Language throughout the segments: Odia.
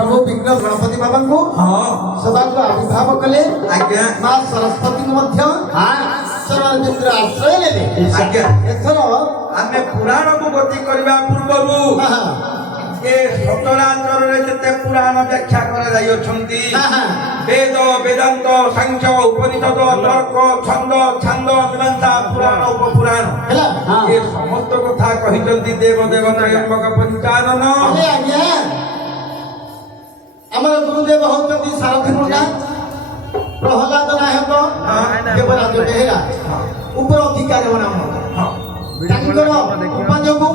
प्रभु विघ्न गणपति बाबा को सदा को आविर्भाव कले मां सरस्वती को मध्य चरण चित्र आश्रय लेले एथर आमे पुराण को गति करबा पूर्वरु ए सतराचर रे जते पुराण व्याख्या करे जाई अछंती वेद वेदांत सांख्य उपनिषद तर्क छंद छंद मीमांसा पुराण उपपुराण ए समस्त कथा कहिजंती देव देव त्रयंबक पंचानन आज्ञा हमर गुरुदेव होतंती सारथी मुंडा प्रहलाद नायक देवराज बेहेरा ऊपर अधिकारी बनाम तांकर उपयोगु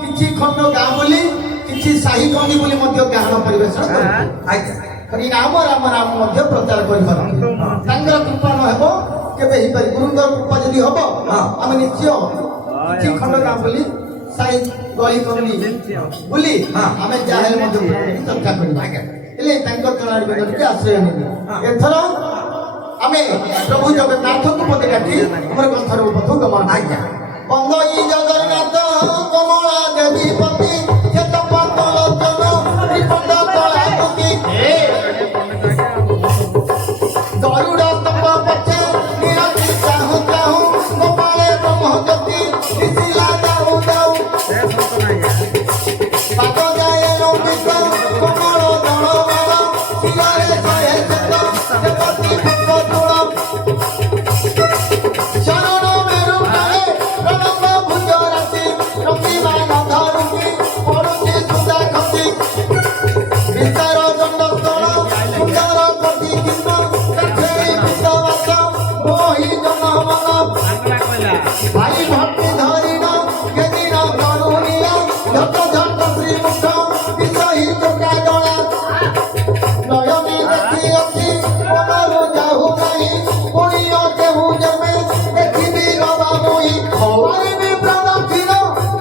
किछि खंड गाँ बोली किछि साही खंडी बोली मध्य ज्ञान परिवेषण हरि नाम राम नाम मध्य प्रचार करिपर तांकर कृपा न हेबो केबे ही पारि गुरुंकर कृपा जदी हबो हम निश्चय किछि खंड गाँ बोली साही गली खंडी बोली हमें जाहेल मध्य चर्चा करिबा एले तांकर चरण बेदर आश्रय नेबी एथर आमे प्रभु जगन्नाथ को पते डाकी हमर ग्रंथर उपथु गमन आज्ञा बंदई जगन्नाथ कमला देवी पति खेत पतल जन त्रिपंड कलापति गरुड़ स्तंभ पछे निरति चाहु चाहु गोपाले ब्रह्मज्योति निशिला जाऊ जाऊ पाद जाए लंबित कमल जन मान शिरारे जय सत देवती भक्त तुण शरण मेरु काले प्रणव भुज राशि रतिमान धरुकी पड़ुची सुधा खसी विस्तार दंड स्थल सुंदर कटी किन्न कठेरी विषवास मोहि जन मन भाई भक्ति धरिण केदिन करुणिया झट झट श्रीमुख विषही चोका जला नयनी देखी अति मनरु जाहु नाही पुण्य केहु जमे देखिबी रवा मुई हरि भी प्रदक्षिण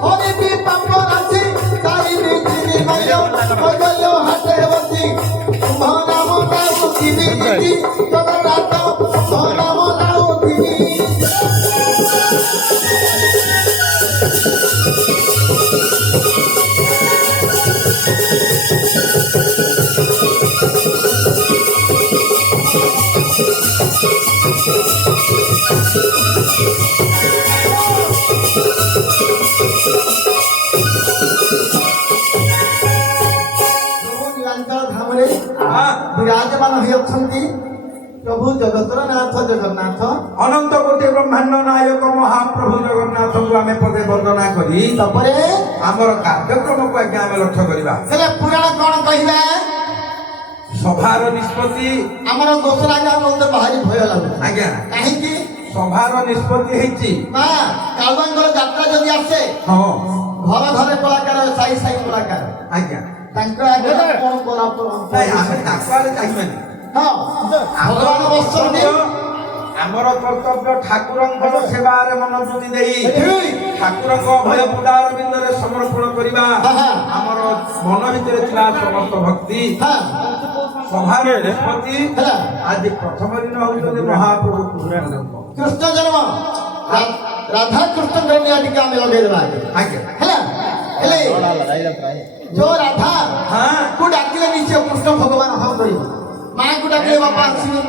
हरि भी पाप राशि साई भी चिनि मायो मगलो हाथे बसी तुम नाम नाउ चिनि चिनि जगन्नाथ तुम नाम नाउ चिनि विराजमान होती प्रभु जगतर नाथ जगन्नाथ अनंत कोटि ब्रह्मांड नायक महाप्रभु जगन्नाथ को आमे पदे वंदना करी तपरे हमर कार्यक्रम को आज्ञा आमे लक्ष्य करिबा सेले पुराण कोन कहिबा सभार निष्पत्ति हमर दोसरा गाम मते भारी भय लागु आज्ञा काहे कि सभार निष्पत्ति हेची मां कालबांगर यात्रा जदी आसे हां घर घरे कलाकार साई साई कलाकार आज्ञा तांकर आगे कोन कोलाप नाही आमे ताकवाले चाहिबनी हां भगवान बसंती आमर कर्तव्य ठाकुरंकर सेवारे मनोबृत्ति देई ठाकुरंक भय पुदार बिंदरे समर्पण करिबा आमर मन भितरे थिला समस्त भक्ति सभार निष्पत्ति आज प्रथम दिन होउते महाप्रभु कृष्ण जन्म राधा कृष्ण जन्म आदि के आमे लगे देबा आज्ञा हैला हेले जो राधा को डाकिले नीचे कृष्ण भगवान हम करी मां को डाकिले बापा हसिबे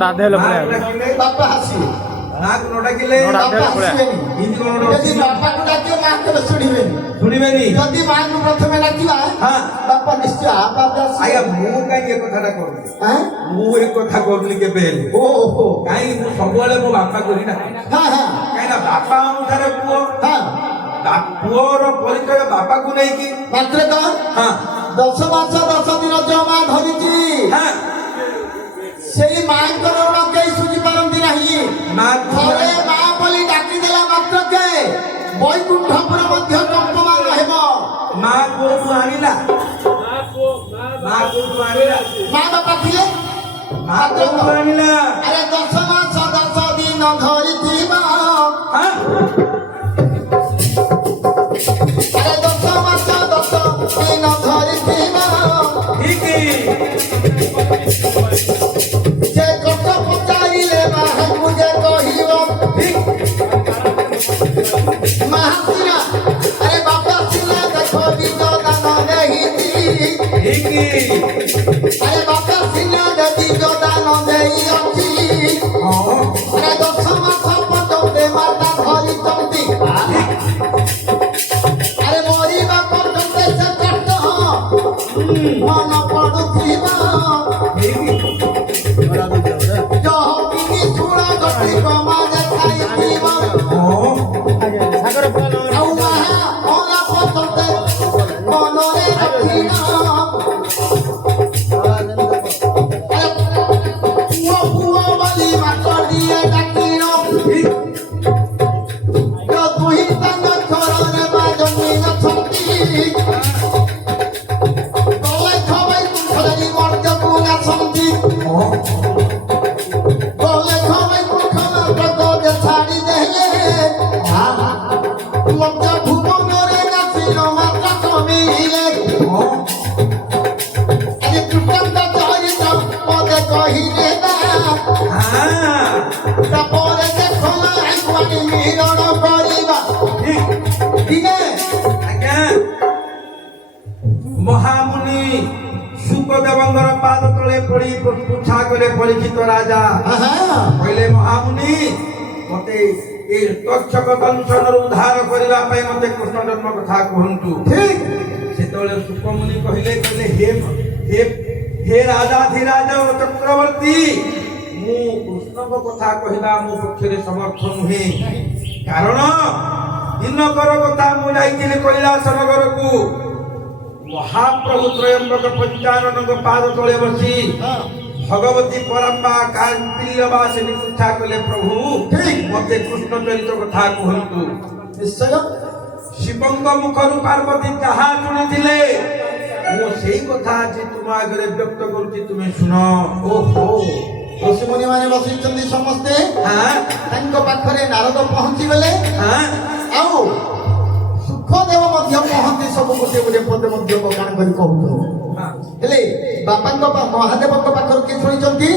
राधे लपले बापा हसिबे नाक नोडाकिले बापा हसिबेनी हिंदी कोन यदि बापा को डाकिले मां के सुनिबेनी सुनिबेनी यदि मां को प्रथमे डाकिबा बापा निश्चय बापा आया मु काई ए कथाटा करू मु ए कथा करली के बेले ओहो काई मु सबले मो बापा करी ना काई ना बापा अनुसारे पुओ पुओर परिचय बापा को नहीं की मात्र तो 10 मास 10 दिन जमा धरिची सेई मां करोण के सुझी पारंती नाही थरे मां बोली डाकी देला मात्र के बैकुंठपुर मध्य कंपमान हेबो मां को आनिला मां बापा थिले मात्र को आनिला अरे 10 मास 10 दिन धरिची अरे 10 मास 10 दिन धरिची ठीक जे कट पचाइले मां मुझे कहिबो ठीक महासिना अरे बाबा सिना देखो बिजो दान नहीं दी ठीक ଆରେ ବାପା ସିନା ଯଦି ଜଦାନ ଦେଇଅଛି ଆରେ 10 ମାସ ପର୍ଯ୍ୟନ୍ତ ମାତା ଧରିଛନ୍ତି ଆରେ ମରିବା ପର୍ଯ୍ୟନ୍ତ ସେ କଷ୍ଟ ମନ ପଡୁଥିବ ଯହବିନି ଶୁଳ ଗତି କମା ଦେଖାଇଥିବ ଆଉ ମାହା ମଲା ପର୍ଯ୍ୟନ୍ତ ମନରେ ରଖିନ ପୁଅ ପୁଅ ବୋଲି ମାତ ଦିଏ ଡାକିନ ଦୁହି ତାଙ୍କ ଘରରେ ବାଜନି ଅଛନ୍ତି ଗଲେ ଖବାଇ ପୁଖରୀ ମର୍ଦ୍ଦକୁ ଆସନ୍ତି ଗଲେ ଖବାଇ ପୁଖରୀ ଛାଡ଼ି ଦେଲେ ମର୍ଦ୍ଦ ଭୁବନରେ ନାଚିଲ ମାତ୍ର କମିଲେ ଆଜି କୃପାନ୍ତ ଚରିତ ପଦେ କହିଲେ ତାପରେ ଦେଖ ଆଗୁଆଣି ମିଳନ କରିବା ଦିନେ ଆଜ୍ଞା ମହାମୁନି ସୁକଦେବଙ୍କର ପାଦ ତଳେ ପଡି ପୁଛା କଲେ ପରୀକ୍ଷିତ ରାଜା କହିଲେ ମହାମୁନି ମତେ ଏ ତକ୍ଷକ ଦଂଶନରୁ ଉଦ୍ଧାର କରିବା ପାଇଁ ମତେ କୃଷ୍ଣ ଜନ୍ମ କଥା କୁହନ୍ତୁ ଠିକ ସେତେବେଳେ ସୁକମୁନି କହିଲେ ହେ ହେ ହେ ରାଜାଧିରାଜ ଚକ୍ରବର୍ତ୍ତୀ ମୁଁ କୃଷ୍ଣଙ୍କ କଥା କହିବା ମୋ ପକ୍ଷରେ ସମର୍ଥ ନୁହେଁ କାରଣ ଦିନକର କଥା ମୁଁ ଯାଇଥିଲି କୈଳାସ ନଗରକୁ ମହାପ୍ରଭୁ ତ୍ରୟମ୍ବକ ପଞ୍ଚାନନଙ୍କ ପାଦ ତଳେ ବସି ଭଗବତୀ ପରମ୍ବା କାର୍ପିଲ୍ୟବାସିନୀ ପୂଜା କଲେ ପ୍ରଭୁ ମତେ କୃଷ୍ଣ ଚରିତ କଥା କୁହନ୍ତୁ ନିଶ୍ଚୟ ଶିବଙ୍କ ମୁଖରୁ ପାର୍ବତୀ ଯାହା ଶୁଣିଥିଲେ ମୁଁ ସେଇ କଥା ଆଜି ତୁମ ଆଗରେ ବ୍ୟକ୍ତ କରୁଛି ତୁମେ ଶୁଣ ଓହୋ ଋଷିମୁନି ମାନେ ବସିଛନ୍ତି ସମସ୍ତେ ତାଙ୍କ ପାଖରେ ନାରଦ ପହଞ୍ଚିଗଲେ ଆଉ ସୁଖଦେବ ମଧ୍ୟ ପହଞ୍ଚି ସବୁ ଗୋଟିଏ ଗୋଟିଏ ପଦେ ମଧ୍ୟ ବଖାଣ କରି କହୁଥିଲେ ହେଲେ ବାପାଙ୍କ ମହାଦେବଙ୍କ ପାଖରୁ କିଏ ଶୁଣିଛନ୍ତି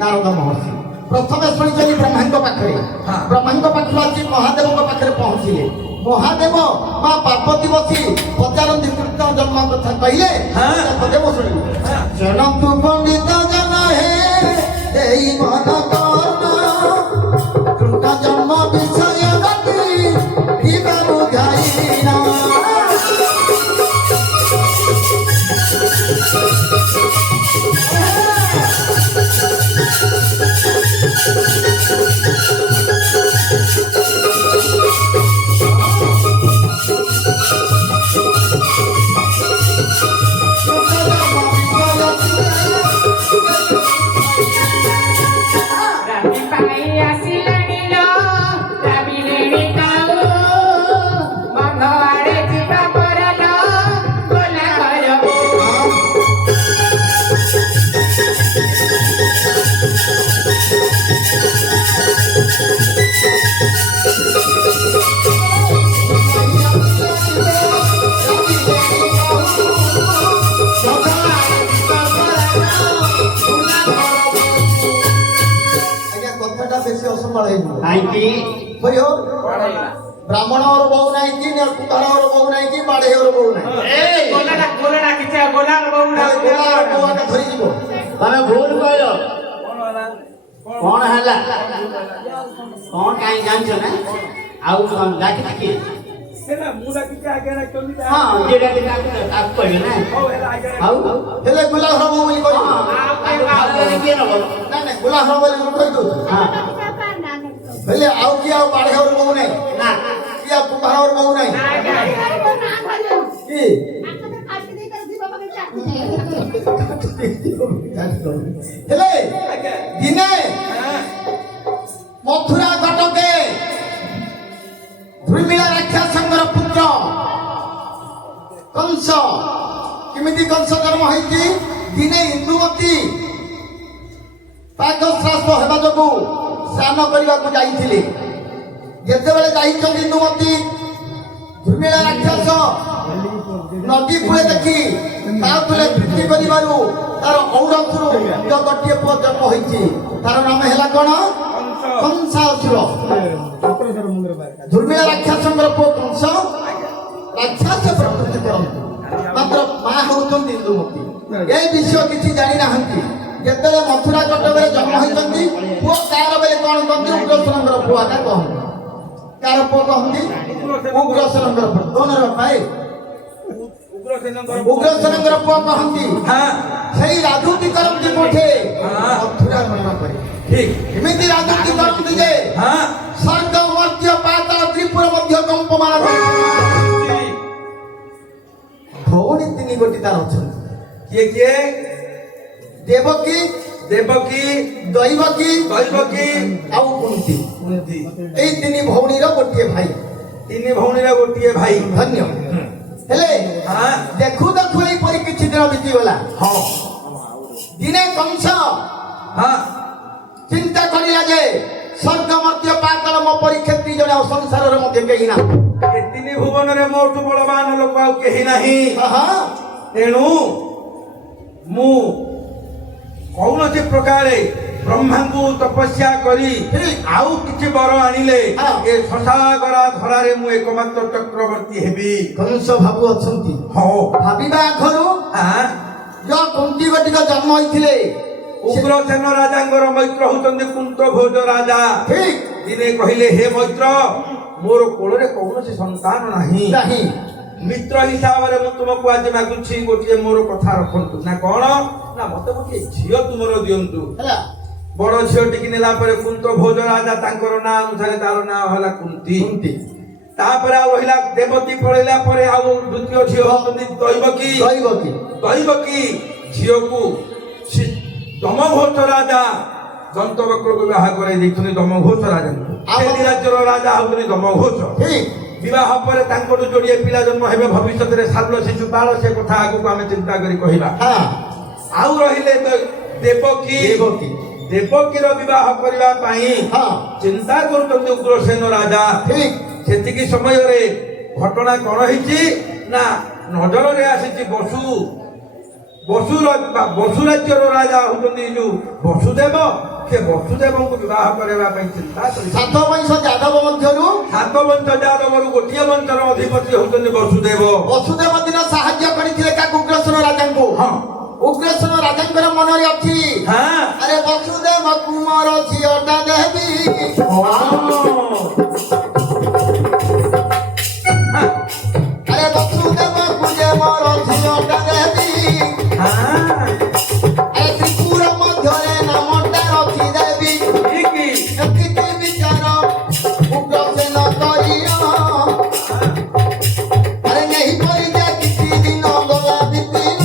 ନାରଦ ମହର୍ଷି ପ୍ରଥମେ ଶୁଣିଛନ୍ତି ବ୍ରହ୍ମାଙ୍କ ପାଖରେ ବ୍ରହ୍ମାଙ୍କ ପାଖରୁ ଆସି ମହାଦେବଙ୍କ ପାଖରେ ପହଞ୍ଚିଲେ ମହାଦେବ ମା ପାର୍ବତୀ ବସି ପଚାରନ୍ତି କୃଷ୍ଣ ଜନ୍ମ କଥା କହିଲେ ଦେବ ଶୁଣିଲେ ଜନନ୍ତୁ ପଣ୍ଡିତ ଜନ ହେ ଏଇ ମନ କର୍ଣ୍ଣ କୃଷ୍ଣ ଜନ୍ମ ବିଷୟ ଗତି ଦିବା ବୁଝାଇନା ब्राह्मण और बहु नहीं की कुतार और बहु नहीं की बाड़े और बहु नहीं गोलाडा गोलाडा किछ गोलार बहुडा गोलार बहु का धरि जीवो तमे भूल कहलो कोन हला कोन काई जानछ ना आउ कोन डाकी डाकी ସେଟା ମୁଁ ଡାକିଛି ଆଜ୍ଞା ଡାକନ୍ତି हां जेडा के डाकी आप कहबे ना ହଉ ହେଲା ଆଜ୍ଞା आउ हेले गुलाब रो बहु बोली कहि आप के न बोल ना ना गुलाब रो बोली कहि दो हां हेले आउ की आउ बाड़े और बहु नहीं ना की आउ कुतार और बहु नहीं की हेले दिने मथुरा कटके धूमिला राक्षसंगर पुत्र कंस किमिति कंस जन्म होइछि दिने इंदुमती पाकश्रास्त हेबा जोगु स्नान करबा को जाइथिले जेतेबेले जाइछन इंदुमती धूमिला राक्षस नदी कूले देखि ताउले वृद्धि करिबारु तार औरथुरु जो गटिए पुଅ जन्म होइछि तार नाम हैला कोन कंसासुर धूमिला राक्षसंगर पुଅ कंस राक्षस प्रकृति करନ୍ତି मात्र मा होउछन्ति इंदुमती এই ବିଷୟ କିଛି ଜାଣିନାହାନ୍ତି। ଯେତେବେଳେ ମଥୁରା କଟକରେ ଜନ୍ମ ହୋଇଛନ୍ତି ପୁଅ ତାର ବେଳେ କଣ କହନ୍ତି ଉଗ୍ରସେନଙ୍କର ପୁଅ ଆକା କହନ୍ତି। ତାର ପୁଅ କହନ୍ତି ଉଗ୍ରସେନଙ୍କର ପୁଅ ଦୋନର ଭାଇ ଉଗ୍ରସେନଙ୍କର ପୁଅ କହନ୍ତି। ସେଇ ରାଜୁତି କରନ୍ତି କୋଠେ ମଥୁରା ଗମନ କରି ଠିକ ଏମିତି ରାଜୁତି କରନ୍ତି ଯେ ସ୍ୱର୍ଗ ମର୍ତ୍ତ୍ୟ ପାତାଳ ତ୍ରିପୁର ମଧ୍ୟ କମ୍ପମାନ କରି ଭଉଣୀ ତିନି ଗୋଟି ତାର ଅଛନ୍ତି। କିଏ କିଏ? ଦେବକୀ ଦେବକୀ, ଦୈବକୀ ଦୈବକୀ ଆଉ କୁନ୍ତି। କୁନ୍ତି। ଏଇ ତିନି ଭଉଣୀର ଗୋଟିଏ ଭାଇ। ତିନି ଭଉଣୀର ଗୋଟିଏ ଭାଇ। ଧନ୍ୟ ହେଲେ ହଁ ଦେଖୁ ଦେଖୁ ଏଇପରି କିଛି ଦିନ ବିତିଗଲା। ହଁ ଦିନେ କଂସ ହଁ ଚିନ୍ତା କରିଲା ଯେ ସ୍ୱର୍ଗ ମର୍ତ୍ତ୍ୟ ପାତାଳ ମୋ ପରି କ୍ଷତ୍ରୀ ଜଣେ ଆଉ ସଂସାରରେ ମଧ୍ୟ କେହି ନା। ଏ ତିନି ଭୁବନରେ ମୋଠୁ ବଳବାନ ଲୋକ ଆଉ କେହି ନାହିଁ। ତେଣୁ ମୁଁ କୌଣସି ପ୍ରକାରେ ବ୍ରହ୍ମାଙ୍କୁ ତପସ୍ୟା କରି ଆଉ କିଛି ବର ଆଣିଲେ ଏ ଶଶାଗରା ଧରାରେ ମୁଁ ଏକମାତ୍ର ଚକ୍ରବର୍ତ୍ତୀ ହେବି। କଂସ ଭାବୁ ଅଛନ୍ତି। ହଁ ଭାବିବା ଆଗରୁ ଯୋଉ କୁନ୍ତି ଗୋଟିକ ଜନ୍ମ ହୋଇଥିଲେ ଉଗ୍ରସେନ ରାଜାଙ୍କର ମୈତ୍ର ହଉଛନ୍ତି କୁନ୍ତ ଭୋଜ ରାଜା। ଠିକ ଦିନେ କହିଲେ ହେ ମୈତ୍ର ମୋର କୋଳରେ କୌଣସି ସନ୍ତାନ ନାହିଁ। ନାହିଁ ମିତ୍ର ହିସାବରେ ମୁଁ ତୁମକୁ ଆଜି ମାଗୁଛି ଗୋଟିଏ ମୋର କଥା ରଖନ୍ତୁ। ନା କଣ? ନା ମତେ ଗୋଟିଏ ଝିଅ ତୁମର ଦିଅନ୍ତୁ। ହେଲା ବଡ ଝିଅ ଟିକି ନେଲା ପରେ କୁନ୍ତ ଭୋଜ ରାଜା ତାଙ୍କର ନାଁ ଅନୁସାରେ ତାର ନାଁ ହେଲା କୁନ୍ତି। କୁନ୍ତି ତାପରେ ଆଉ ରହିଲା ଦେବତୀ ପଳେଇଲା ପରେ ଆଉ ଦ୍ୱିତୀୟ ଝିଅ ହଉଛନ୍ତି ଦୈବକୀ। ଦୈବକୀ ଦୈବକୀ ଝିଅକୁ ଦମଘୋଷ ରାଜା ଦନ୍ତବକ୍ରକୁ ବିବାହ କରାଇ ଦେଇଛନ୍ତି। ଦମଘୋଷ ରାଜାଙ୍କୁ ସେ ରାଜ୍ୟର ରାଜା ହଉଛନ୍ତି ଦମଘୋଷ। ଠିକ ବିବାହ ପରେ ତାଙ୍କଠୁ ଯୋଡ଼ିଏ ପିଲା ଜନ୍ମ ହେବେ ଭବିଷ୍ୟତରେ ଶାଲ୍ୟ ଶିଶୁ ବାଳ ସେ କଥା ଆଗକୁ ଆମେ ଚିନ୍ତା କରି କହିବା। ଆଉ ରହିଲେ ଦେବକୀ। ଦେବକୀ ଦେବକୀର ବିବାହ କରିବା ପାଇଁ ଚିନ୍ତା କରୁଛନ୍ତି ଉଗ୍ରସେନ ରାଜା। ଠିକ ସେତିକି ସମୟରେ ଘଟଣା କଣ ହେଇଛି ନା ନଜରରେ ଆସିଛି ବସୁ ରାଜ୍ୟର ରାଜା ହଉଛନ୍ତି ଯୋଉ ବସୁଦେବ। ସେ ବସୁଦେବଙ୍କୁ ବିବାହ କରିବା ପାଇଁ ଚିନ୍ତା କରି ସାତ ବଂଶ ଯାଦବ ମଧ୍ୟରୁ ସାତ ବଂଶ ଯାଦବରୁ ଗୋଟିଏ ବଂଶର ଅଧିପତି ହଉଛନ୍ତି ବସୁଦେବ। ବସୁଦେବ ଦିନ ସାହାଯ୍ୟ କରିଥିଲେ କାକୁ ଉଗ୍ରସେନ ରାଜାଙ୍କୁ। ହଁ ଉଗ୍ରସେନ ରାଜାଙ୍କର ମନରେ ଅଛି ଆରେ ବସୁଦେବ କୁମାର ଝିଅଟା ଦେବି। ଆରେ ବସୁଦେବ କୁଜେ ମୋର ଝିଅଟା ଦେବି। ଆରେ ତ୍ରିପୁର ମଧ୍ୟରେ ନାମଟା ରଖିଦେବି। ଏତିକି ବିଚାର ଉଗ୍ରସେନ କରିଅ। ଆରେ ନେଇ ପରିକା କିଛି ଦିନ ଗଲା ବିତିନ।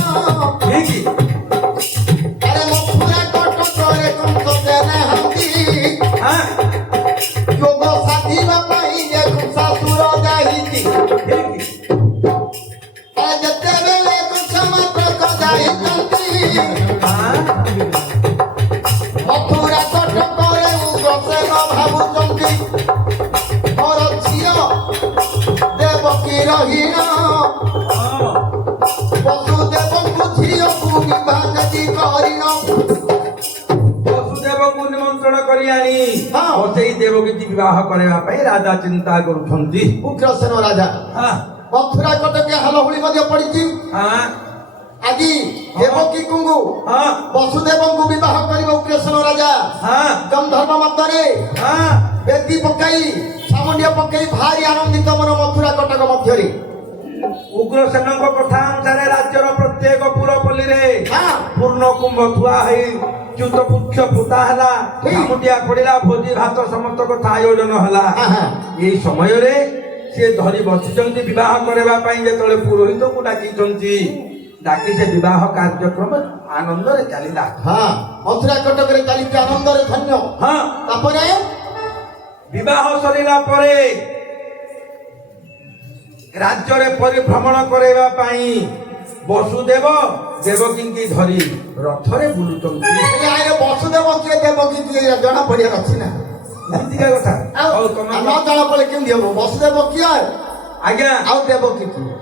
ଆରେ ମଥୁରା କଟକରେ କଂସ ନାହାନ୍ତି। ଯୋଗ ସାଧିବା ପାଇଁ ଯେ ଶାଶୁର ଯାଇଛି। ଯେତେବେଳେ କଂସ ମାତ୍ର ଯାଇଛନ୍ତି ମଥୁରା କଟକରେ ଉଗ୍ରସେନ ଭାବୁଛନ୍ତି ମୋର ଝିଅ ଦେବକୀର ହୀନ। ବସୁଦେବଙ୍କୁ ଝିଅକୁ ବିବାହ ଯଦି କରିନ। ବସୁଦେବଙ୍କୁ ନିମନ୍ତ୍ରଣ କରି ଆଣି ସେଇ ଦେବକୀକି ବିବାହ କରିବା ପାଇଁ ରାଜା ଚିନ୍ତା କରୁଛନ୍ତି। ଉଗ୍ରସେନ ରାଜା ମଥୁରା କଟକେ ହଲହୁଳି ମଧ୍ୟ ପଡିଛି। ଆଜି ଦେବକୀଙ୍କୁ ବସୁଦେବଙ୍କୁ ବିବାହ କରିବ ଉଗ୍ରସେନ ରାଜା। ଗନ୍ଧର୍ବ ମଧ୍ୟରେ ବେଦୀ ପକାଇ ସାମୁଣ୍ଡ୍ୟ ପକାଇ ଭାରି ଆନନ୍ଦିତ ମନ ମଥୁରା କଟକ ମଧ୍ୟରେ। ଉଗ୍ରସେନଙ୍କ କଥା ଅନୁସାରେ ରାଜ୍ୟର ପ୍ରତ୍ୟେକ ପୁରପଲ୍ଲୀରେ ପୂର୍ଣ୍ଣ କୁମ୍ଭ ଥୁଆ ହେଇ ଚ୍ୟୁତ ପୁଚ୍ଛ ପୋତା ହେଲା। ସାମୁଣ୍ଡିଆ ପଡିଲା ଭୋଜି ଭାତ ସମସ୍ତ କଥା ଆୟୋଜନ ହେଲା। ଏଇ ସମୟରେ ସେ ଧରି ବସିଛନ୍ତି ବିବାହ କରିବା ପାଇଁ। ଯେତେବେଳେ ପୁରୋହିତକୁ ଡାକିଛନ୍ତି ଡାକି ସେ ବିବାହ କାର୍ଯ୍ୟକ୍ରମ ଆନନ୍ଦରେ ଚାଲିଲା। ମଥୁରା କଟକରେ ଚାଲିଛି ଆନନ୍ଦରେ ଧନ୍ୟ। ତାପରେ ବିବାହ ସରିଲା ପରେ ରାଜ୍ୟରେ ପରିଭ୍ରମଣ କରାଇବା ପାଇଁ ବସୁଦେବ ଦେବକୀଙ୍କୁ ଧରି ରଥରେ ବୁଲୁଛନ୍ତି। ବସୁଦେବ କିଏ ଦେବକୀ କିଏ ଜଣା ପଡିବାର ଅଛି ନା ଏମିତିକା କଥା। ନ ଜଣା ପଡେ କେମିତି ହବ? ବସୁଦେବ କିଏ ଆଜ୍ଞା ଆଉ ଦେବକୀ କିଏ?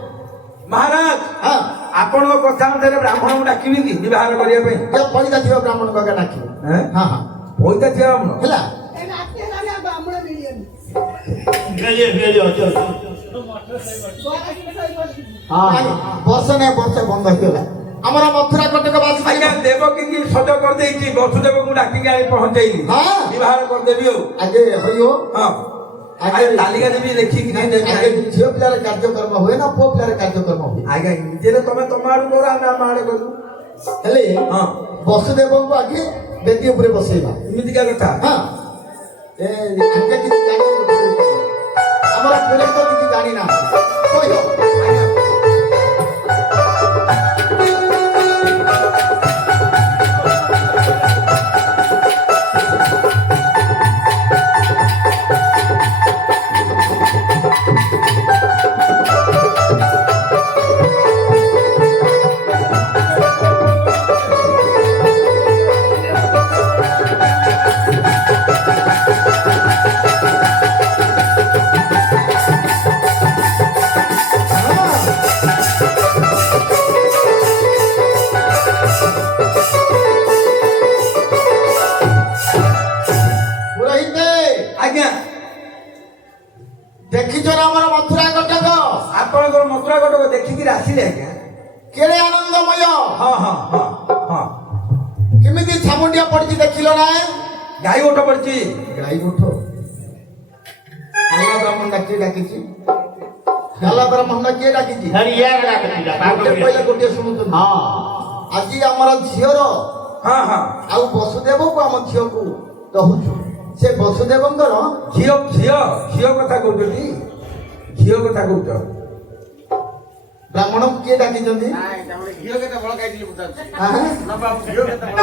ମହାରାଜ ଆପଣଙ୍କ କଥା ଅନୁସାରେ ବ୍ରାହ୍ମଣଙ୍କୁ ଡାକିବି କି ବିବାହ କରିବା ପାଇଁ? ପଇସା ଥିବ ବ୍ରାହ୍ମଣଙ୍କ ଡାକିବ। ପଇସା ଥିବ ବ୍ରାହ୍ମଣ ହେଲା। ବର୍ଷ ନାଇଁ ବର୍ଷ ବନ୍ଦ ହେଇଗଲା। ଆମର ମଥୁରା କଟକ ବାସୀ ଆଜ୍ଞା ଦେବକୀ କି ସଜ କରିଦେଇଛି ବସୁଦେବଙ୍କୁ ଡାକିକି ଆଣି ପହଞ୍ଚେଇଲି ହଁ। ବିବାହ କରିଦେବି ଆଉ ଆଗେ ହଇଓ ହଁ ଆଜ୍ଞା ତାଲିକା ଦେବି ଲେଖିକି ନାଇଁ ଦେବି ଆଗେ ଝିଅ ପିଲାର କାର୍ଯ୍ୟକ୍ରମ ହୁଏ ନା ପୁଅ ପିଲାର କାର୍ଯ୍ୟକ୍ରମ ହୁଏ ଆଜ୍ଞା ନିଜେ ତମେ ତମ ଆଡୁ କର ଆମେ ଆମ ଆଡେ କରୁ ହେଲେ ହଁ ବସୁଦେବଙ୍କୁ ଆଗେ ବେଦି ଉପରେ ବସେଇବା ଏମିତିକା କଥା ହଁ ଆଗେ କିଛି ଜାଣି ଆମର ପୁରୀ ତ କିଛି ଜାଣିନା କହିବ ପୁରୋହିତ ଆଜ୍ଞା ଦେଖିଛ ନା ଆମର ମଥୁରା କଟକ ଆପଣଙ୍କର ମଥୁରା କଟକ ଦେଖିକିରି ଆସିଲେ ଆଜ୍ଞା କେଡ଼େ ଆନନ୍ଦମୟ ହଁ ହଁ ହଁ ହଁ କେମିତି ଛାମୁଣ୍ଡିଆ ପଡିଛି ଦେଖିଲ ନା ଗାଈ ଗୋଠ ପଡିଛି ଗାଈ ଗୋଠ ଆଲ୍ଲା ବ୍ରାହ୍ମଣ କିଏ ଡାକିଛି ଆଲ୍ଲା ବ୍ରାହ୍ମଣ କିଏ ଡାକିଛି ଖାଲି ଇଆଡେ ଡାକୁଥିଲା ଗୋଟେ କହିଲେ ଗୋଟିଏ ଶୁଣୁଛନ୍ତି ହଁ ଆଜି ଆମର ଝିଅର ହଁ ହଁ ଆଉ ବସୁଦେବକୁ ଆମ ଝିଅକୁ ଦହୁଛୁ ସେ ବସୁଦେବଙ୍କର ଝିଅ ଝିଅ ଝିଅ କଥା କହୁଛନ୍ତି ଝିଅ କଥା କହୁଛ ବ୍ରାହ୍ମଣକୁ କିଏ ଡାକିଛନ୍ତି ଘିଅ କେତେ ବଳ ଖାଇଥିଲି ବୁଝାଉଛି ଆହା, ନା ବାବୁ ଘିଅ କେତେ ବଳ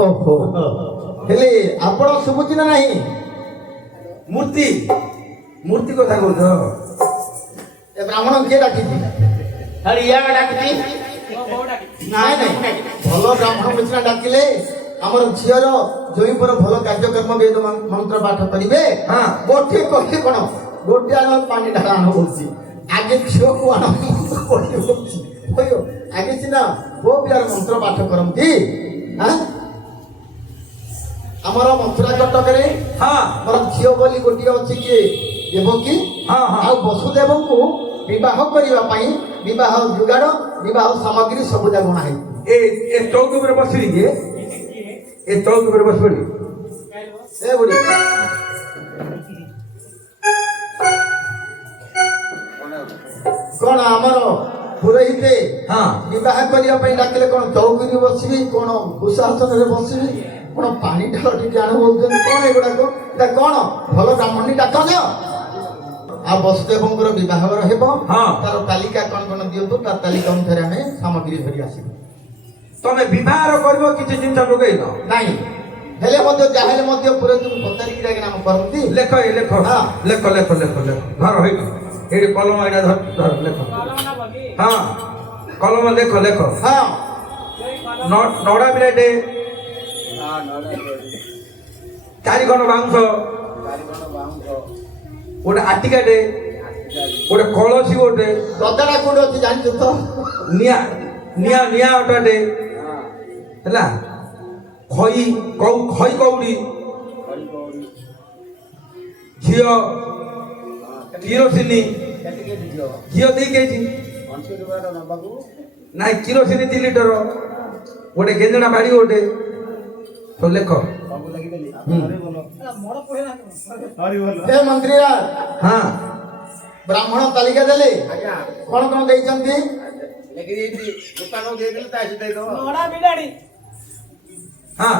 ଓହୋ ହେଲେ ଆପଣ ଶୁଭୁଛି ନା ନାହିଁ ମୂର୍ତ୍ତି ମୂର୍ତ୍ତି କଥା କହୁଛ ଏ ବ୍ରାହ୍ମଣ କିଏ ଡାକିଛି ଖାଲି ଇଆଡେ ଡାକୁଛି ନାଇଁ ନାଇଁ ଭଲ ବ୍ରାହ୍ମଣ ମିଶ୍ରା ଡାକିଲେ ଆମର ଝିଅର ଜୟୀଙ୍କର ଭଲ କାର୍ଯ୍ୟକ୍ରମ ବେଦ ମନ୍ତ୍ର ପାଠ କରିବେ ହଁ। ଗୋଟିଏ କହିଲେ କଣ ଗୋଟିଏ ଆଣ ପାଣି ଢାଳା ଆଣ ହଉଛି ଆଗେ ଝିଅକୁ ଆଣ ହଉଛି ଆଗେ ସିନା ପୁଅ ପିଲାର ମନ୍ତ୍ର ପାଠ କରନ୍ତି ହଁ ଆମର ମଥୁରା କଟକରେ ହଁ ଆମର ଝିଅ ବୋଲି ଗୋଟିଏ ଅଛି କିଏ ଦେବକୀ ହଁ, ହଁ। ଆଉ ବସୁଦେବଙ୍କୁ ବିବାହ କରିବା ପାଇଁ ବିବାହ ଯୁଗାଡ଼ ବିବାହ ସାମଗ୍ରୀ ସବୁ ଯାକ ଅଣା ହେଇଛି ଏ ଚୌକି ଉପରେ ବସିବି କି ଏ ଚୌକି ଉପରେ ବସିବି ଏ ବୁଢ଼ୀ କଣ ଆମର ପୁରୋହିତ ହଁ ବିବାହ କରିବା ପାଇଁ ଡାକିଲେ କଣ ଚୌକିରେ ବସିବି କଣ କୁଶାସନରେ ବସିବି କଣ ପାଣି ଢାଳ ଟିକେ ଆଣ ବୋଲୁଛନ୍ତି କଣ ଏଗୁଡାକ এটা କଣ ଭଲ ବ୍ରାହ୍ମଣୀ ଡାକନ ଆଉ ବସୁଦେବଙ୍କର ବିବାହର ହେବ ହଁ। ତାର ତାଲିକା କଣ କଣ ଦିଅନ୍ତୁ ତାର ତାଲିକା ଅନୁସାରେ ଆମେ ସାମଗ୍ରୀ ଧରି ଆସିବୁ ତମେ ବିବାହ କରିବ କିଛି ଜିନିଷ ଯୋଗେଇନ ନାଇଁ ହେଲେ ମଧ୍ୟ ଯାହେଲେ ମଧ୍ୟ ପୁରୋହିତଙ୍କୁ ପଚାରିକି ଯାଇକି ନାମ କରନ୍ତି ଲେଖ ଏ ଲେଖ ହଁ। ଲେଖ ଲେଖ ଲେଖ ଲେଖ ଧର ହେଇଟି ଏଇଠି କଲମ ଏଇଟା ଧର ଧର ଲେଖ ହଁ କଲମ ଲେଖ ଲେଖ ହଁ ନଡ଼ା ବିରାଟେ ଚାରି ଖଣ୍ଡ ବାଉଁଶ ଗୋଟେ ଆଟିକାଟେ ଗୋଟେ କଳସୀ ଗୋଟେ ଗଦାଟା କୋଉଠି ଅଛି ଜାଣିଛୁ ତ ନିଆଁ ନିଆଁ ନିଆଁ ଅଟାଟେ ହେଲା ଖଇ ଖଇ କଉଡ଼ି ଝିଅ କିରୋସିନି ଝିଅ 2 କେଜି ନାଇଁ କିରୋସିନି 2 ଲିଟର ଗୋଟେ ଗେଞ୍ଜଣା ବାଡ଼ି ଗୋଟେ ସବୁ ଲେଖ ହେ ମନ୍ତ୍ରୀରା ହଁ ବ୍ରାହ୍ମଣ ତାଲିକା ଦେଲେ କଣ କଣ ଦେଇଛନ୍ତି ହଁ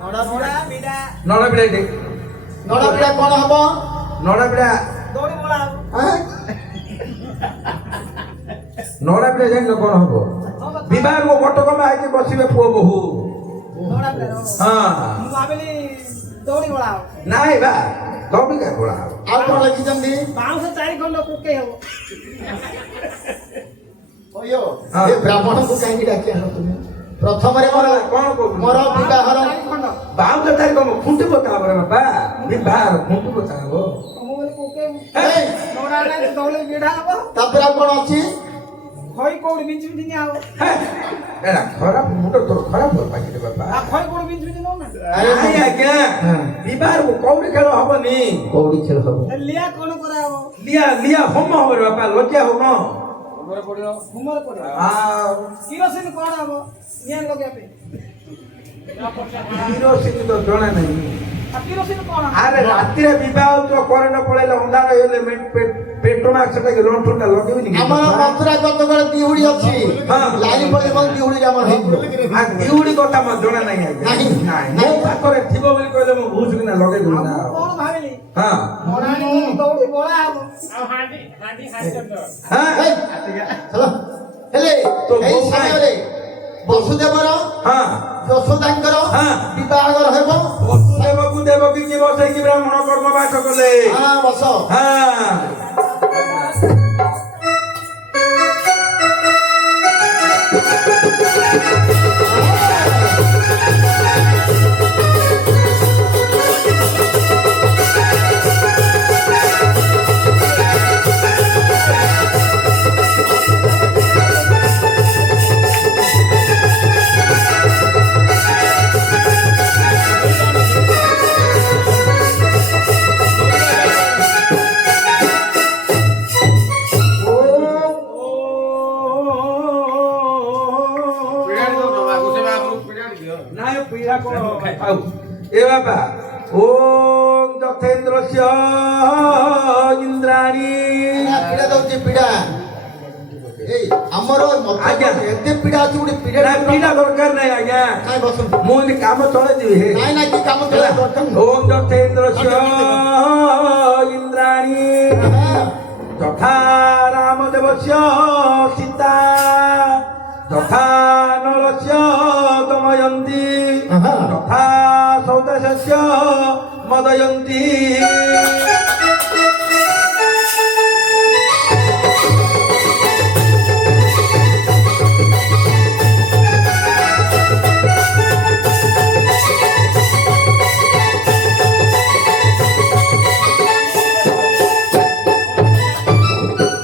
ନଡ଼ା ବିଡ଼ା ନଡ଼ା ବିଡ଼ାଟେ ନଡ଼ା ପିଢା କଣ ହବ ନଡ଼ା ବିଡ଼ା ଦୌଡ଼ି ବଳା ଆଁ? ନଡ଼ା ବିଡ଼ା ଜାଣିଲ କଣ ହବ ବିବାହକୁ କଟକମା ହେଇକି ବସିବେ ପୁଅ ବୋହୂ ନଡ଼ା ବିଡ଼ା ହଁ ମୁଁ ଭାବିଲି ଦୌଡ଼ି ବଳା ନାଇଁ ବା ଦବି କାଇଁ ଗୋଳା ହବ ଆଉ କଣ ଲେଖିଛନ୍ତି ବାଉଁଶ 4 ଖଣ୍ଡ କୁକେଇ ହବ କହିବ ହଁ। ଏ ବ୍ରାହ୍ମଣକୁ କାହିଁକି ଡାକି ଆଣ ତୁମେ ପ୍ରଥମରେ ମୋର କଣ କହୁଛୁ? ମୋର ବିବାହର 4 ଖଣ୍ଡ ବାଉଁଶ ଚାରି କମ ଖୁଣ୍ଟି ପୋତା ହବ ରେ ବାପା ବିବାହର ଖୁଣ୍ଟି ପୋତା ହବ ମୁଁ ବୋଲି କୁକେଇ ଏଇ, ନଡ଼ା ଦୌଡ଼ି ବିଡ଼ା ହବ ତାପରେ ଆଉ କଣ ଅଛି ଖଇ ଖଇ କୋଉଠି ବିଞ୍ଚି ବିଞ୍ଚି ନିଆ ହବ ଏରା ଖରାପ ମୁଣ୍ଡ ତୋର ଖରାପ ହବ ପାଖରେ ବାପା ଆଉ ଖଇ କୋଉଠି ବିଞ୍ଚି ବିଞ୍ଚି ନଉନା ନାଇଁ ଆଜ୍ଞା ବିବାହକୁ କଉଡ଼ି ଖେଳ ହବନି କଉଡ଼ି ଖେଳ ହବ ଲିଆ କଣ କରାହବ লিয়া হোম হবে বাপা লজ্জা হোম ଘୁମରେ ପଡିବ ଆଉ କିରୋସିନ କଣ ହବ ନିଆଁ ଲଗେଇବା ପାଇଁ କିରୋସିନ ତ ଜଣା ନାହିଁ ଆଉ କିରୋସିନ କଣ ଆରେ ରାତିରେ ବିବାହ ତ କରେଣ୍ଟ ପଳେଇଲେ ଅନ୍ଧାର ହେଇଗଲେ ପେଟ୍ରୋଲ ସେଟାକି ଲଣ୍ଠନଟା ଲଗେଇବିନି ଆମର ମଥୁରା କଟକରେ ଦିହୁଡ଼ି ଅଛି ହଁ। ଲାଇନ ପଳେଇବ ଦିହୁଡ଼ିରେ ଆମର ହେଇଯିବ ଦିଉଡ଼ି କଥା ମୋର ଜଣା ନାହିଁ ଆଜ୍ଞା ନାହିଁ। ନାଇଁ ମୋ ପାଖରେ ଥିବ ବୋଲି କହିଲେ ମୁଁ ବୁଝୁ କିନା ଲଗେଇଦେବି ନା ମୁଁ କଣ ଭାବିଲି ହଁ ମରାଣି ଦୌଡ଼ି ବଳା ହବ ହଁ ହେଇ, ଚାଲ। ହେଲେ ତୋ ଏଇ ବୋଉ ସମୟରେ ବସୁଦେବର ହଁ ଯଶୋଦାଙ୍କର ହଁ। ବିବାହର ହେବ ବସୁଦେବକୁ ଦେବକୀ କି ବସେଇକି ବ୍ରାହ୍ମଣ କର୍ମ ବାସ କଲେ ହଁ ବସ ହଁ ନାଇଁ ପୀଡ଼ା କଣ ଖାଉ ଏ ବାପା ଓಂ ଯଥେନ୍ଦ୍ରସ୍ୟ ଇନ୍ଦ୍ରାଣୀ ପୀଡ଼ା ଦଉଛି ପୀଡ଼ା ଏଇ ଆମର ଆଜ୍ଞା। ଏତେ ପୀଡ଼ା ଅଛି ଗୋଟେ ନା ପୀଡ଼ା ପୀଡ଼ା ଦରକାର ନାହିଁ ଆଜ୍ଞା କାଇଁ ବସନ୍ତୁ ମୁଁ ଏମିତି କାମ ଚଳେଇଦେବି ହେ ନାଇଁ ନାଇଁ କି କାମ ଥିଲା ଦରକାର ଓಂ ଯଥେନ୍ଦ୍ରସ୍ୟ ଇନ୍ଦ୍ରାଣୀ ଯଥା ରାମଦେବସ୍ୟ ସୀତା ଯଥା ନଳସ୍ୟ ଦମୟନ୍ତୀ ଯଥା ସୌଦେଶସ୍ୟ ମଦୟନ୍ତୀ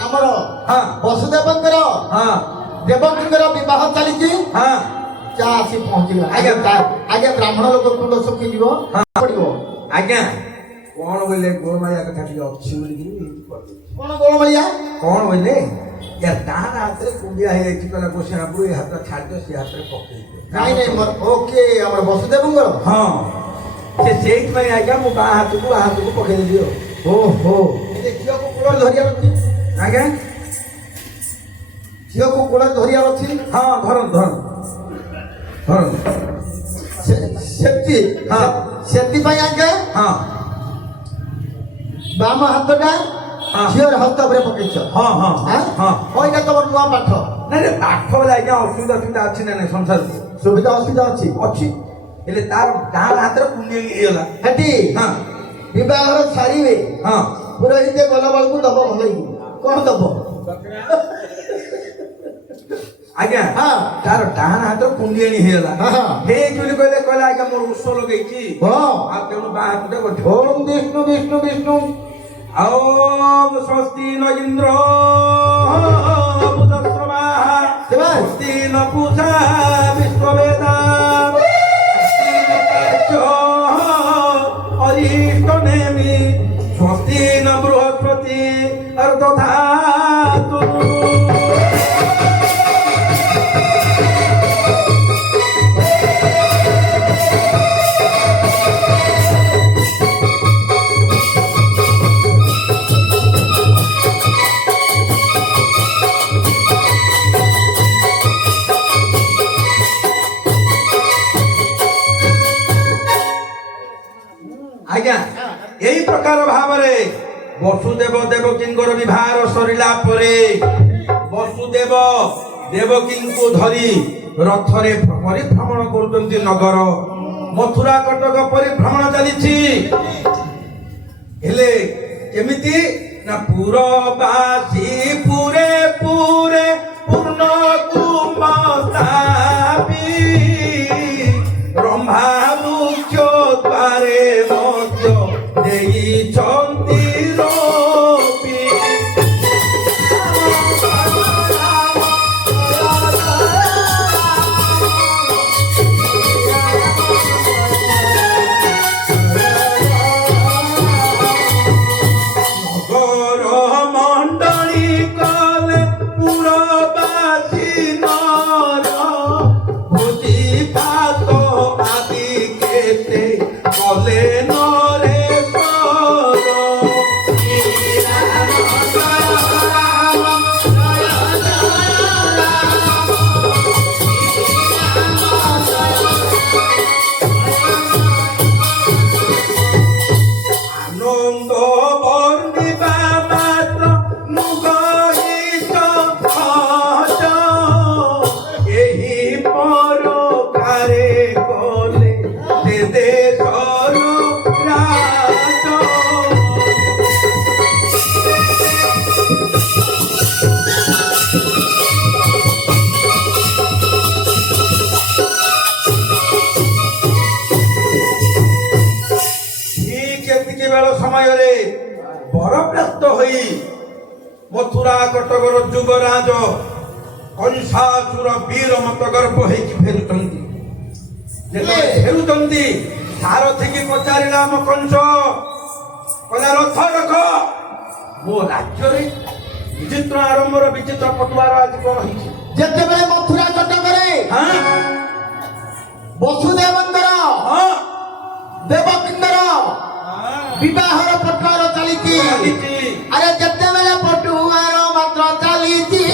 ଆମର ହଁ ବସୁଦେବଙ୍କର ହଁ ଦେବକୀଙ୍କର ବିବାହ ଚାଲିଛି ହଁ ଚା ଆସି ପହଞ୍ଚିଗଲା ଆଜ୍ଞା। ଆଜ୍ଞା ବ୍ରାହ୍ମଣ ଲୋକ କୁଣ୍ଡ ଶୁଖିଯିବ ପଡ଼ିବ ଆଜ୍ଞା କଣ ବୋଇଲେ ଗୋମାଳିଆ କଥା ଟିକେ ଅଛି ବୋଲିକିରି କରିଦେବି କଣ ଗୋଳମାଳିଆ କଣ ବୋଇଲେ ୟା ଡାହାଣ ହାତରେ କୁଣ୍ଡିଆ ହେଇଯାଇଛି କହିଲା ଗୋସାଇଁବାବୁ ଏ ହାତ ଛାଡ଼ିଦିଅ ସେ ହାତରେ ପକେଇଦିଅ ନାଇଁ ନାଇଁ ମୋର ଓକେ ଆମର ବସୁଦେବଙ୍କର ହଁ ସେ ସେଇଥିପାଇଁ ଆଜ୍ଞା ମୁଁ ବାଁ ହାତକୁ ପକେଇଦେବି ଆଉ ଓହୋ ଏ ଝିଅକୁ କୂଳ ଧରିବାର ଅଛି ଆଜ୍ଞା ଝିଅକୁ କୂଳ ଧରିବାର ଅଛି ହଁ ଧରନ୍ତୁ ସେଠି ହଁ। ସେଥିପାଇଁ ଆଜ୍ଞା ହଁ ବାମ ହାତଟା ହଁ। ଝିଅର ହାତ ଉପରେ ପକେଇଛ ହଁ ହଁ ହଁ ଏଇଟା ତମର ନୂଆ ପାଠ ନାଇଁ ପାଠ ବୋଲେ ଆଜ୍ଞା ଅସୁବିଧା ଅଛି ନା ନାଇଁ ସଂସାରରେ ସୁବିଧା ଅସୁବିଧା ଅଛି ଅଛି ହେଲେ ତାର ଡାହାଣ ହାତରେ କୁଣ୍ଡିଆ ହେଇଗଲା ସେଠି ହଁ ବିବାହର ସାରିବେ ହଁ ପୁରୋହିତ ଗଲା ବେଳକୁ ଦବ ଭଲ ହେଇଯିବ କଣ ଦବ ଆଜ୍ଞା ହଁ ତାର ଡାହାଣ ହାତ କୁଣ୍ଡିଆଣି ହେଇଗଲା ହଁ, ହଁ। ହେଇଛି ବୋଲି କହିଲେ ଆଜ୍ଞା ମୋର ଉଷ ଲଗେଇଛି ହଁ ଆଉ ତେଣୁ ବାଁ ହାତଟା କରିଥିବ ଓಂ ବିଷ୍ଣୁ ବିଷ୍ଣୁ ବିଷ୍ଣୁ ଓମ୍ ସ୍ୱସ୍ତି ନ ଇନ୍ଦ୍ର ବୁଧଶ୍ରମା କେବେ? ସ୍ୱସ୍ତି ନ ପୂଷା ବିଶ୍ୱବେଦା ଅରିଷ୍ଟ ନେମି ସ୍ୱସ୍ତି ନ ବୃହସ୍ପତି ଅର୍ଦ୍ଧାତୁ ଆଜ୍ଞା ଏହି ପ୍ରକାର ଭାବରେ ବସୁଦେବ ଦେବକୀଙ୍କର ବିବାହ ସରିଲା ପରେ ବସୁଦେବ ଦେବକୀଙ୍କୁ ଧରି ରଥରେ ପରିଭ୍ରମଣ କରୁଛନ୍ତି ନଗର ମଥୁରା କଟକ ପରିଭ୍ରମଣ ଚାଲିଛି ହେଲେ କେମିତି ନା ପୁରବାସୀ ପୁରେ ପୁରେ ପୂର୍ଣ୍ଣ କୁମସ୍ତାପି ରମ୍ଭା ମୁଖ୍ୟ ଦ୍ୱାରେ ମଧ୍ୟ ଦେଇଛନ୍ତି ରୋପି ମଥୁରା କଟକର ଯୁବରାଜ କଂସାସୁର ବୀର ମତ ଗର୍ବ ହେଇକି ଫେରୁଛନ୍ତି। ଯେତେବେଳେ ଫେରୁଛନ୍ତି ସାରଥିକି ପଚାରିଲା ଆମ କଂସ, କହିଲା ରଥ ରଖ, ମୋ ରାଜ୍ୟରେ ବିଚିତ୍ର ଆରମ୍ଭର ବିଚିତ୍ର ପଟୁଆର ଆଜି କଣ ହେଇଛି? ଯେତେବେଳେ ମଥୁରା କଟକରେ ହଁ ବସୁଦେବଙ୍କର ହଁ ଦେବକିନ୍ଦର ବିବାହର ପଟୁଆର ଚାଲିଛି। ଚାଲିଛି। ଆରେ ଯେତେବେଳେ ପଟୁଆର ମାତ୍ର ଚାଲିଛି,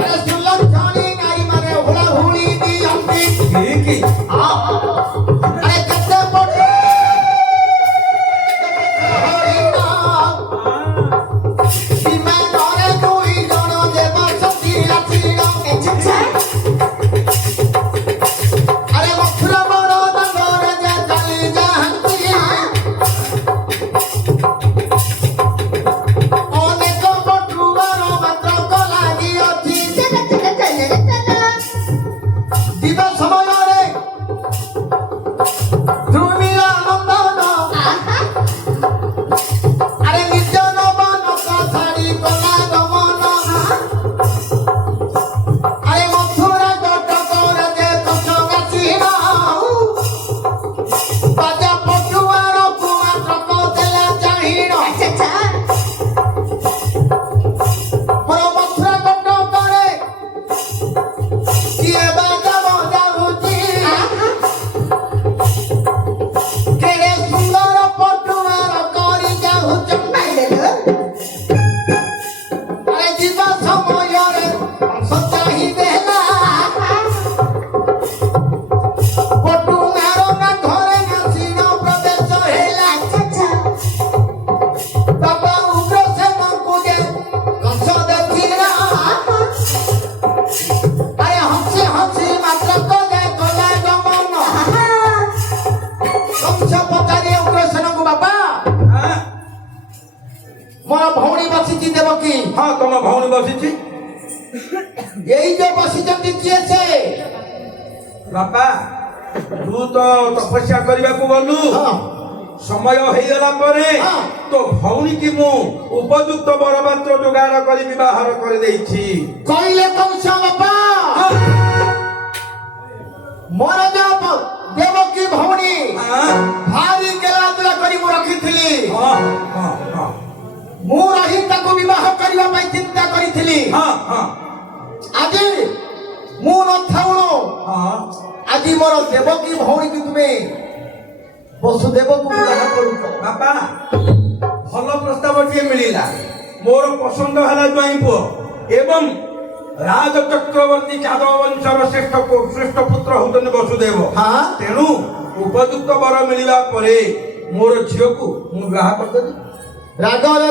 ଆରେ ସୁଲକ୍ଷଣୀ ନାରୀ ମାନେ ହୁଳା ହୁଳି ଦିଅନ୍ତି। ଠିକ। ଆରେ କେତେ ପଟୁ ହରିଣ ବିମାନରେ 2 ଜଣ ଦେବ ସତୀ ରାତ୍ରିର। ଆରେ ମଥୁରା ବଡ଼ ଦାଣ୍ଡରେ ଯେ ଚାଲି ଯାଆନ୍ତି, ଅନେକ ପଟୁଆର ମାତ୍ର କଲାଗି ଅଛି। ଯିବା ସମୟରେ ଧୂମିଳ ନନ୍ଦନ ଆରେ ନିଜ ନବନକ ଛାଡ଼ି କଲା ଗମନ। ଆରେ ମଥୁରା କଟକର ଯେ କଂସଗାଛିର, ବାଜା ପଟୁଆର କୁମାତ୍ରକ ଦେଲା ଚାହିଣ। ମୋର ମଥୁରା କଟକରେ କିଏ ବାଜା ବଜାଉଛି, କେଡ଼େ ସୁନ୍ଦର ପଟୁଆର କରି ଯାଉଛନ୍ତି। ଆରେ ଯିବା ସମୟରେ କଂସ ଚାହିଁଦେଲା, ପଟୁଆର କାନ୍ଧରେ ନାସିଣ ପ୍ରବେଶ ହେଲା। ବାବା ଉଗ୍ରସେନଙ୍କୁ ଯେ କଂସ ଦେଖିଲା, ଆରେ ହସି ହସି ମାତ୍ର କଲେ କଲା ଗମନ। କଂସ ପଚାରି ଉଗ୍ରସେନଙ୍କୁ, ବାବା ହଁ ମୋର ଭଉଣୀ ବସିଛି ଦେବକୀ, ହଁ ତମ ଭଉଣୀ ବସିଛି। ଏଇ ଯୋଉ ବସିଛନ୍ତି କିଏ ସେ? ବାପା ତୁ ତ ତପସ୍ୟା କରିବାକୁ ଗଲୁ, ହଁ ସମୟ ହେଇଗଲା ପରେ ହଁ। ତୋ ଭଉଣୀ କି ମୁଁ ଉପଯୁକ୍ତ ବରପାତ୍ର ଯୋଗାଡ଼ କରି ବିବାହ କରିଦେଇଛି। କହିଲେ କଂସ, ବାବା ମୋର ଯୋଉ ଦେବକୀ ଭଉଣୀ ହଁ ଭାରି ଗେଲାଜୁଲା କରି ମୁଁ ରଖିଥିଲି। ହଁ ହଁ ହଁ ମୁଁ ରହି ତାକୁ ବିବାହ କରିବା ପାଇଁ ଚିନ୍ତା କରିଥିଲି। ହଁ ହଁ ଆଜି ମୁଁ ନଥାଉଣୁ, ହଁ ଆଜି ମୋର ଦେବକୀ ଭଉଣୀକୁ ତୁମେ ବସୁଦେବକୁ ବିବାହ କରୁଛ। ବାପା ଭଲ ପ୍ରସ୍ତାବଟିଏ ମିଳିଲା। ମୋର ପସନ୍ଦ ହେଲା ଜ୍ୱାଇଁ ପୁଅ ଏବଂ ରାଜ ଚକ୍ରବର୍ତ୍ତୀ ଯାଦବ ବଂଶର ଶ୍ରେଷ୍ଠ ପୁତ୍ର ହେଉଛନ୍ତି ବସୁଦେବ। ହଁ। ତେଣୁ ଉପଯୁକ୍ତ ବର ମିଳିବା ପରେ ମୋର ଝିଅକୁ ମୁଁ ବିବାହ କରିଦେବି। ରାଗରେ